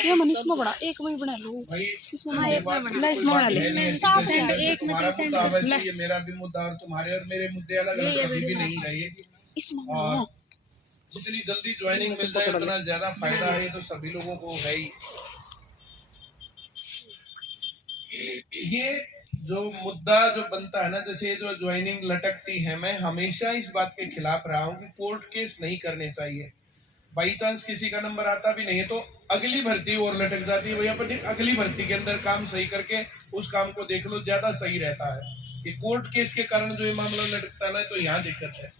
ये मनीष में बड़ा एक में बना लो इसमें हाँ, एक में बना। ले इसमें बना ले एक में तुम्हारा मुद्दा वैसे ले। ये मेरा भी मुद्दा और तुम्हारे और मेरे मुद्दे अलग अलग कभी भी नहीं रहे। इसमें और जितनी जल्दी ज्वाइनिंग मिल जाए उतना ज्यादा फायदा है, तो सभी लोगों को है ही। ये जो मुद्दा जो बनता है ना, जैसे जो ज्वाइनिंग लटकती है, मैं हमेशा इस बात के खिलाफ रहा हूँ कि कोर्ट केस नहीं करने चाहिए। बाई चांस किसी का नंबर आता भी नहीं है तो अगली भर्ती और लटक जाती है, भैया अपन अगली भर्ती के अंदर काम सही करके उस काम को देख लो, ज्यादा सही रहता है। कि कोर्ट केस के कारण जो ये मामला लटकता है ना, तो यहाँ दिक्कत है।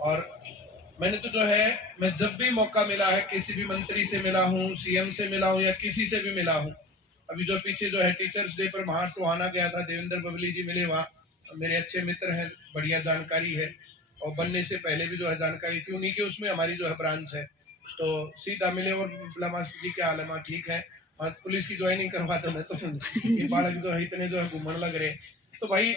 और मैंने तो जो है, मैं जब भी मौका मिला है किसी भी मंत्री से मिला हूँ, सीएम से मिला हूँ या किसी से भी मिला हूँ। अभी जो पीछे जो है टीचर्स डे पर वहां टोहाना गया था, देवेंद्र बबली जी मिले वहाँ, मेरे अच्छे मित्र हैं, बढ़िया जानकारी है, और बनने से पहले भी जो है जानकारी थी उन्हीं के, उसमें हमारी जो है ब्रांच है। तो सीधा मिले और बोला मास्टर जी क्या हाल है, माँ ठीक है, और पुलिस की ज्वाइनिंग करवा दो। मैं तो ये बालक जो है इतने जो है घूमने लग रहे। तो भाई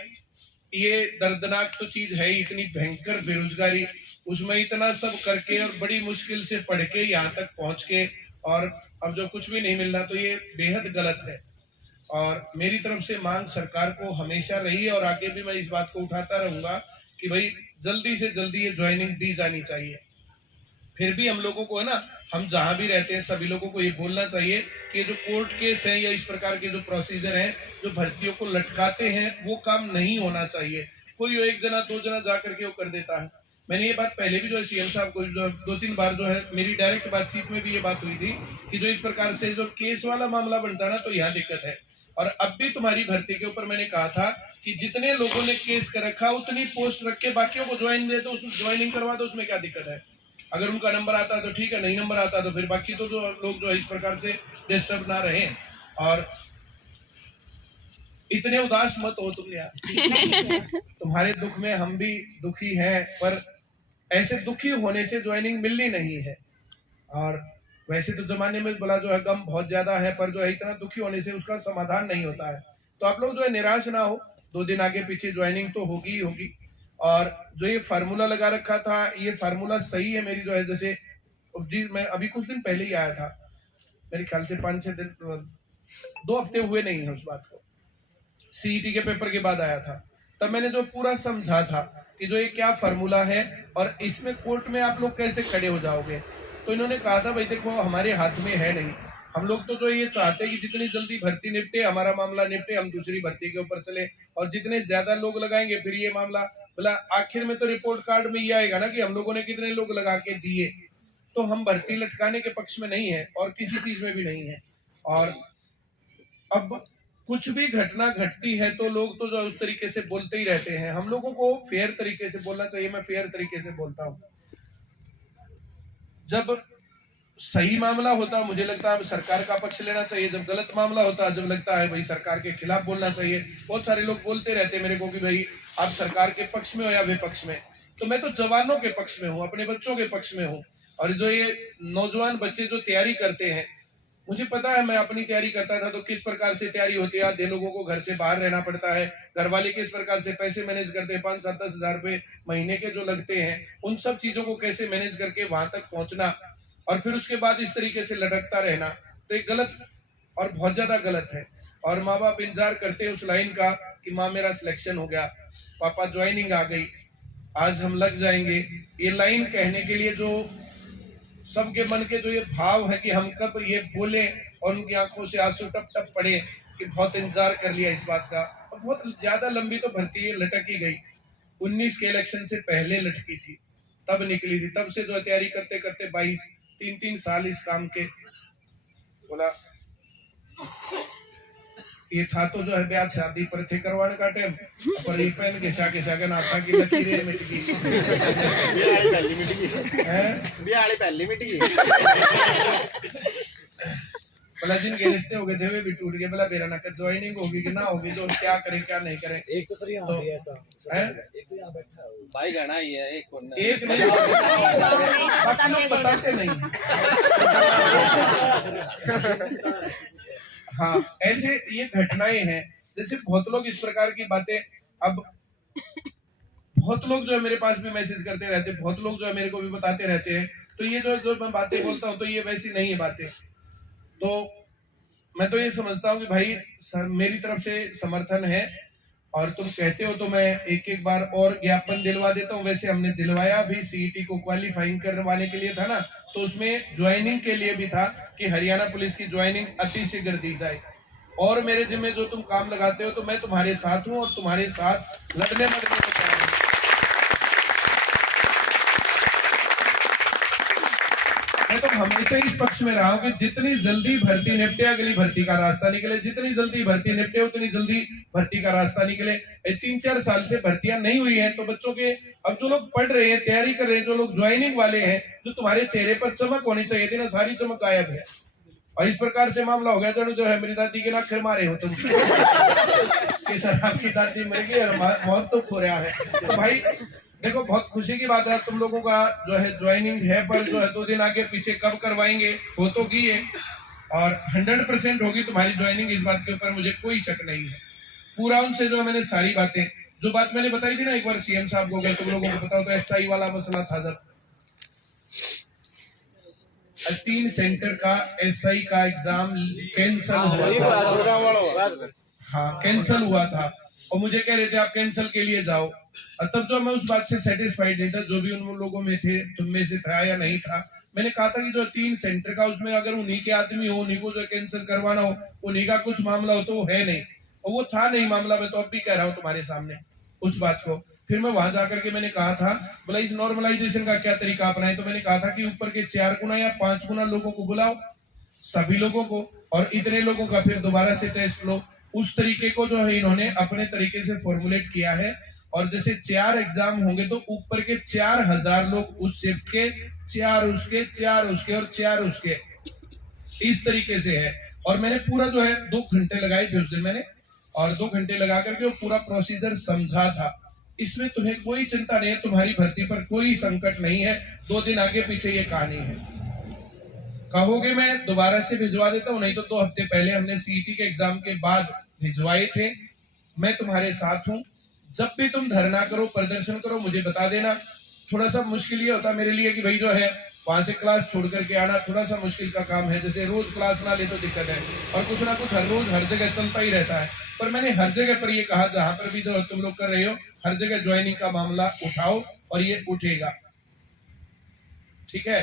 ये दर्दनाक तो चीज है ही, इतनी भयंकर बेरोजगारी, उसमें इतना सब करके और बड़ी मुश्किल से पढ़ के यहाँ तक पहुंच के, और अब जो कुछ भी नहीं मिलना, तो ये बेहद गलत है। और मेरी तरफ से मांग सरकार को हमेशा रही और आगे भी मैं इस बात को उठाता रहूंगा कि भाई जल्दी से जल्दी ये ज्वाइनिंग दी जानी चाहिए। फिर भी हम लोगों को है ना, हम जहां भी रहते हैं सभी लोगों को ये बोलना चाहिए कि जो कोर्ट केस है या इस प्रकार के जो प्रोसीजर हैं जो भर्तियों को लटकाते हैं, वो काम नहीं होना चाहिए। कोई एक जना दो जना जा करके वो कर देता है। मैंने ये बात पहले भी जो है सीएम साहब को जो 2-3 बार जो है मेरी डायरेक्ट बातचीत में भी ये बात हुई थी कि जो इस प्रकार से जो केस वाला मामला बनता है ना, तो यहाँ दिक्कत है। और अब भी तुम्हारी भर्ती के ऊपर मैंने कहा था कि जितने लोगों ने केस कर रखा उतनी पोस्ट रख के बाकियों को ज्वाइन दे, तो उसमें ज्वाइनिंग करवा दो, उसमें क्या दिक्कत है। अगर उनका नंबर आता है तो ठीक है, नहीं नंबर आता तो फिर बाकी तो जो लोग जो है इस प्रकार से डिस्टर्ब ना रहे। और इतने उदास मत हो तुम यार। तुम्हारे दुख में हम भी दुखी हैं, पर ऐसे दुखी होने से ज्वाइनिंग मिलनी नहीं है। और वैसे तो जमाने में बोला जो है गम बहुत ज्यादा है, पर जो है इतना दुखी होने से उसका समाधान नहीं होता है। तो आप लोग जो है निराश ना हो, 2 दिन आगे पीछे ज्वाइनिंग तो होगी ही होगी। और जो ये फार्मूला लगा रखा था, ये फार्मूला सही है। मेरी जो है जैसे जी, मैं अभी कुछ दिन पहले ही आया था, मेरे ख्याल से 5-6 दिन, 2 हफ्ते हुए नहीं है उस बात को, सीईटी के पेपर के बाद आया था। तब मैंने जो पूरा समझा था कि जो ये क्या फार्मूला है और इसमें कोर्ट में आप लोग कैसे खड़े हो जाओगे। तो इन्होंने कहा था भाई देखो हमारे हाथ में है नहीं, हम लोग तो जो ये चाहते हैं कि जितनी जल्दी भर्ती निपटे, हमारा मामला निपटे, हम दूसरी भर्ती के ऊपर चले, और जितने ज्यादा लोग लगाएंगे फिर ये मामला बोला आखिर में तो रिपोर्ट कार्ड में ये आएगा ना कि हम लोगों ने कितने लोग लगा के दिए। तो हम भर्ती लटकाने के पक्ष में नहीं है और किसी चीज में भी नहीं है। और अब कुछ भी घटना घटती है तो लोग तो जो उस तरीके से बोलते ही रहते हैं। हम लोगों को फेयर तरीके से बोलना चाहिए। मैं फेयर तरीके से बोलता हूँ। जब सही मामला होता मुझे लगता है सरकार का पक्ष लेना चाहिए, जब गलत मामला होता जब लगता है भाई सरकार के खिलाफ बोलना चाहिए। बहुत सारे लोग बोलते रहते मेरे को कि भाई आप सरकार के पक्ष में हो या विपक्ष में। तो मैं तो जवानों के पक्ष में हूँ, अपने बच्चों के पक्ष में हूँ। और जो ये नौजवान बच्चे जो तैयारी करते हैं, मुझे पता है, मैं अपनी तैयारी करता था तो किस प्रकार से तैयारी होती है। आधे लोगों को घर से बाहर रहना पड़ता है, घर वाले किस प्रकार से पैसे मैनेज करते हैं, 5-7-10 हजार रुपए महीने के जो लगते हैं, उन सब चीजों को कैसे मैनेज करके वहां तक पहुंचना और फिर उसके बाद इस तरीके से लटकता रहना, तो एक गलत और बहुत ज्यादा गलत है। और माँ बाप इंतजार करते हैं उस लाइन का कि माँ मेरा सिलेक्शन हो गया, पापा ज्वाइनिंग आ गई, आज हम लग जाएंगे। ये लाइन कहने के लिए जो सबके मन के जो ये भाव है कि हम कब ये बोले, और उनकी आंखों से आंसू टप टप पड़े कि बहुत इंतजार कर लिया इस बात का। और बहुत ज्यादा लंबी तो भर्ती लटक ही गई, 19 के इलेक्शन से पहले लटकी थी, तब निकली थी। तब से जो तैयारी करते करते 22-3 साल इस काम के। बोला ये था तो जो है ब्याह शादी पर थे करवाने का टाइम, पर ये पहन के शाके नाथा की लकीरें मिट गई, पहली मिट गई। बोला जिनके रिश्ते हो गए थे वे भी टूट गए। बोला मेरा ना ज्वाइनिंग होगी कि ना होगी, जो क्या करें क्या नहीं करें। एक तो सर यहाँ पे ऐसा है, एक तो यहाँ बैठा है भाई गाना ही है, एक नहीं बताते नहीं। हाँ, ऐसे ये घटनाएं हैं। जैसे बहुत लोग इस प्रकार की बातें, अब बहुत लोग जो है मेरे पास भी मैसेज करते रहते, बहुत लोग जो है मेरे को भी बताते रहते हैं। तो ये जो मैं बातें बोलता हूँ तो ये वैसी नहीं है बातें। तो मैं तो ये समझता हूँ कि भाई मेरी तरफ से समर्थन है, और तुम कहते हो तो मैं एक एक बार और ज्ञापन दिलवा देता हूँ। वैसे हमने दिलवाया भी, सीईटी को क्वालिफाइंग करवाने के लिए था ना, तो उसमें ज्वाइनिंग के लिए भी था कि हरियाणा पुलिस की ज्वाइनिंग अति शीघ्र दी जाए। और मेरे जिम्मे जो तुम काम लगाते हो तो मैं तुम्हारे साथ हूँ और तुम्हारे साथ लड़ने मरने को तैयार हूं। मैं तो हमेशा इस पक्ष में रहा हूं कि जितनी जल्दी भर्ती निपटे अगली भर्ती का रास्ता निकले, जितनी जल्दी भर्ती निपटे उतनी जल्दी भर्ती का रास्ता निकले। 3-4 साल से भर्तियां नहीं हुई हैं, तो बच्चों के अब जो लोग पढ़ रहे हैं, तैयारी कर रहे हैं, जो लोग ज्वाइनिंग वाले हैं, जो तुम्हारे चेहरे पर चमक होनी चाहिए थी ना, सारी चमक गायब है। और इस प्रकार से मामला हो गया जो है मेरी दादी के नाक मारे हो तुम कि सर आपकी दादी मर गई और मौत तो खो रहा है। तो भाई देखो, बहुत खुशी की बात है तुम लोगों का जो है ज्वाइनिंग है, पर जो है 2 दिन आगे पीछे कब करवाएंगे हो तो की है, और 100% होगी तुम्हारी ज्वाइनिंग, इस बात के ऊपर मुझे कोई शक नहीं है। पूरा उनसे जो मैंने सारी बातें, जो बात मैंने बताई थी ना एक बार सीएम साहब को, अगर तुम लोगों को बताओ तो एसआई वाला मसला था, जब 3 सेंटर का एसआई का एग्जाम कैंसल हुआ, हाँ कैंसल हुआ था, और मुझे कह रहे थे आप कैंसल के लिए जाओ। तब जो मैं उस बात से सेटिस्फाइड नहीं था, जो भी उन लोगों में थे, तुम में से था या नहीं था, मैंने कहा था कि जो 3 सेंटर का, उसमें अगर उन्हीं के आदमी हो, उन्हीं को जो कैंसिल करवाना हो, उन्हीं का कुछ मामला हो, तो वो है नहीं, और वो था नहीं मामला। मैं तो अब भी कह रहा हूँ तुम्हारे सामने उस बात को। फिर मैं वहां जाकर के मैंने कहा था, बोला इस नॉर्मलाइजेशन का क्या तरीका अपनाए, तो मैंने कहा था कि ऊपर के 4 गुना या 5 गुना लोगों को बुलाओ, सभी लोगों को, और इतने लोगों का फिर दोबारा से टेस्ट लो। उस तरीके को जो है इन्होंने अपने तरीके से फॉर्मुलेट किया है, और जैसे 4 एग्जाम होंगे तो ऊपर के 4000 लोग उस शिफ्ट के, 4 उसके, 4 उसके और 4 उसके, इस तरीके से है। और मैंने पूरा जो है 2 घंटे लगाए थे उस दिन मैंने, और 2 घंटे लगा करके वो पूरा प्रोसीजर समझा था। इसमें तुम्हें कोई चिंता नहीं है, तुम्हारी भर्ती पर कोई संकट नहीं है। 2 दिन आगे पीछे ये कहानी है। कहोगे मैं दोबारा से भिजवा देता हूँ, नहीं तो 2 हफ्ते पहले हमने सीईटी के एग्जाम के बाद भिजवाए थे। मैं तुम्हारे साथ हूँ, जब भी तुम धरना करो, प्रदर्शन करो, मुझे बता देना। थोड़ा सा मुश्किल ये होता मेरे लिए कि भाई जो है वहां से क्लास छोड़ करके आना थोड़ा सा मुश्किल का काम है, जैसे रोज क्लास ना ले तो दिक्कत है, और कुछ ना कुछ हर रोज हर जगह चलता ही रहता है। पर मैंने हर जगह पर ये कहा, जहां पर भी जो तुम लोग कर रहे हो, हर जगह ज्वाइनिंग का मामला उठाओ, और ये उठेगा, ठीक है।